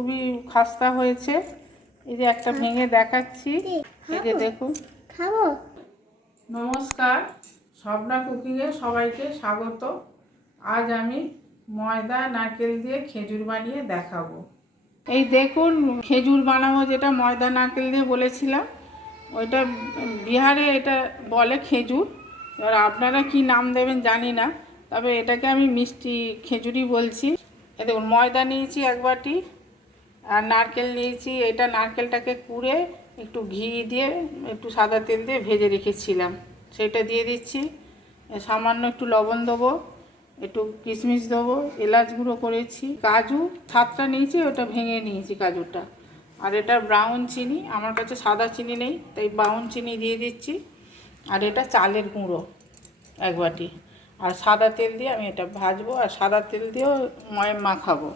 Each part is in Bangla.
খুবই খাস্তা হয়েছে। এই যে একটা ভেঙে দেখাচ্ছি, এই যে দেখুন। খাবো। নমস্কার, স্বপ্না কুকিংয়ে সবাইকে স্বাগত। আজ আমি ময়দা নারকেল দিয়ে খেজুর বানিয়ে দেখাবো। এই দেখুন, খেজুর বানাবো, যেটা ময়দা নারকেল দিয়ে বলেছিলাম, ওইটা বিহারে এটা বলে খেজুর। এবার আপনারা কি নাম দেবেন জানি না, তবে এটাকে আমি মিষ্টি খেজুরই বলছি। এই দেখুন, ময়দা নিয়েছি 1 বাটি, আর নারকেল নিয়েছি। এটা নারকেলটাকে কুড়ে একটু ঘি দিয়ে একটু সাদা তেল দিয়ে ভেজে রেখেছিলাম, সেটা দিয়ে দিচ্ছি। সামান্য একটু লবণ দেবো, একটু কিশমিশ দেবো, এলাচ গুঁড়ো করেছি, কাজু 7টা নিয়েছি, ওটা ভেঙে নিয়েছি কাজুটা। আর এটা ব্রাউন চিনি, আমার কাছে সাদা চিনি নেই, তাই ব্রাউন চিনি দিয়ে দিচ্ছি। আর এটা চালের গুঁড়ো 1 বাটি। আর সাদা তেল দিয়ে আমি এটা ভাজবো, আর সাদা তেল দিয়েও মাখাবো।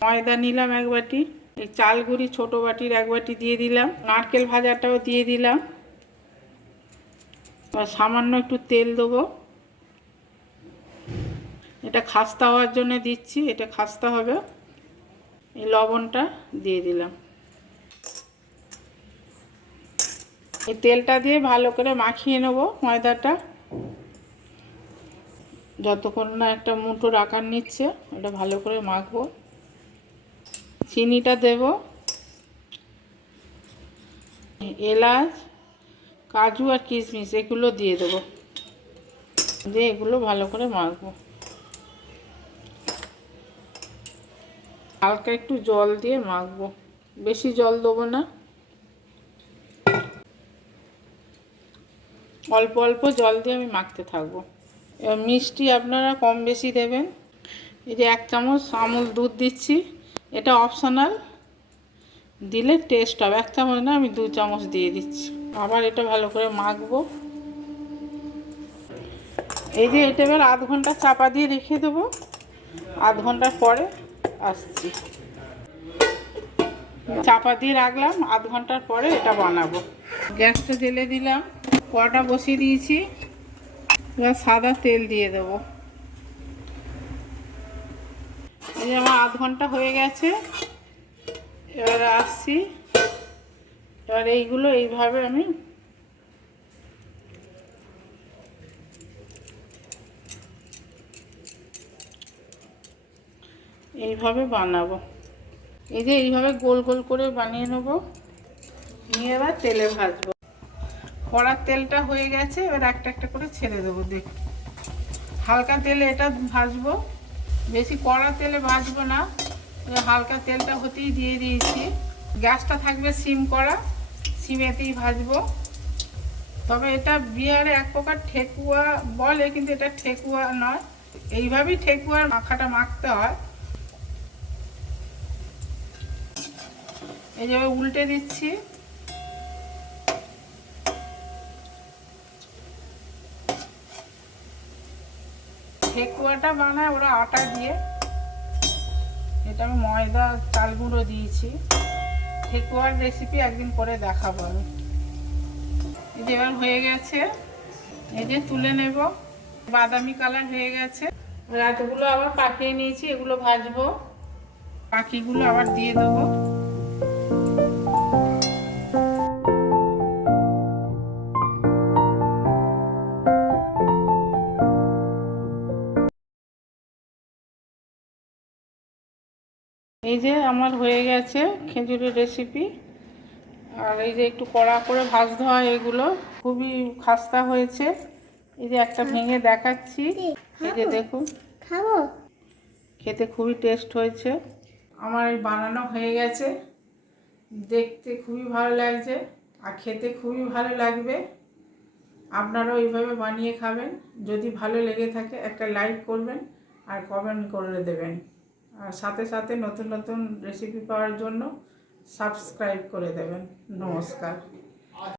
ময়দা নিলাম 1 বাটি, এই চাল গুঁড়ি ছোটো বাটির 1 বাটি দিয়ে দিলাম, নারকেল ভাজাটাও দিয়ে দিলাম। আর সামান্য একটু তেল দেবো, এটা খাস্তা হওয়ার জন্য দিচ্ছি, এটা খাস্তা হবে। এই লবণটা দিয়ে দিলাম। এই তেলটা দিয়ে ভালো করে মাখিয়ে নেব ময়দাটা, যতক্ষণ না একটা মুঠোর আকার নিচ্ছে ওটা ভালো করে মাখবো। চিনিটা দেব, এলাচ, কাজু আর কিশমিশ এগুলো দিয়ে দেবো, দিয়ে এগুলো ভালো করে মাখবো। হালকা একটু জল দিয়ে মাখবো, বেশি জল দেবো না, অল্প অল্প জল দিয়ে আমি মাখতে থাকবো। এবার মিষ্টি আপনারা কম বেশি দেবেন। এই যে 1 চামচ আমুল দুধ দিচ্ছি, এটা অপশনাল, দিলে টেস্ট হবে। 1 চামচ না, আমি 2 চামচ দিয়ে দিচ্ছি। আবার এটা ভালো করে মাখবো। এই যে এটা এবার আধ ঘন্টা চাপা দিয়ে রেখে দেবো, আধ ঘন্টার পরে আসছি। চাপা দিয়ে রাখলাম, আধ ঘন্টার পরে এটা বানাবো। গ্যাসটা জ্বেলে দিলাম, কড়াটা বসিয়ে দিয়েছি, এবার সাদা তেল দিয়ে দেবো। এই যে আমার আধ ঘন্টা হয়ে গেছে, এবার আসছি। এবার এইগুলো এইভাবে আমি এইভাবে বানাবো। এই যে এইভাবে গোল গোল করে বানিয়ে নেবো, নিয়ে এবার তেলে ভাজবো। কড়ার তেলটা হয়ে গেছে, এবার একটা একটা করে ছেড়ে দেবো। দেখুন, হালকা তেলে এটা ভাজবো, বেশি কড়া তেলে ভাজবো না, হালকা তেলটা হতেই দিয়ে দিয়েছি। গ্যাসটা থাকবে সিম করা, সিমেতেই ভাজবো। তবে এটা বিহারে এক প্রকার ঠেকুয়া বলে, কিন্তু এটা ঠেকুয়া নয়, এইভাবেই ঠেকুয়ার মাখাটা মাখতে হয়। এই যে উল্টে দিচ্ছি। ঠেকুয়াটা বানায় ওরা আটা দিয়ে, এটা আমি ময়দা চাল গুঁড়ো দিয়েছি। ঠেকুয়ার রেসিপি একদিন করে দেখাবো আমি। এই যে এবার হয়ে গেছে, এই যে তুলে নেব, বাদামি কালার হয়ে গেছে। এতগুলো আবার পাকিয়ে নিয়েছি, এগুলো ভাজবো। পাখিগুলো আবার দিয়ে দেবো। এই যে আমার হয়ে গেছে খেজুরের রেসিপি। আর এই যে একটু কড়া করে ভাজতে হয় এগুলো, খুবই খাস্তা হয়েছে। এই যে একটা ভেঙে দেখাচ্ছি, এই যে দেখুন। খাবো। খেতে খুবই টেস্ট হয়েছে। আমার এই বানানো হয়ে গেছে, দেখতে খুবই ভালো লাগছে আর খেতে খুবই ভালো লাগবে। আপনারাও এইভাবে বানিয়ে খাবেন। যদি ভালো লেগে থাকে একটা লাইক করবেন আর কমেন্ট করে দেবেন। আর সাথে সাথে নতুন নতুন রেসিপি পাওয়ার জন্য সাবস্ক্রাইব করে দেবেন। নমস্কার।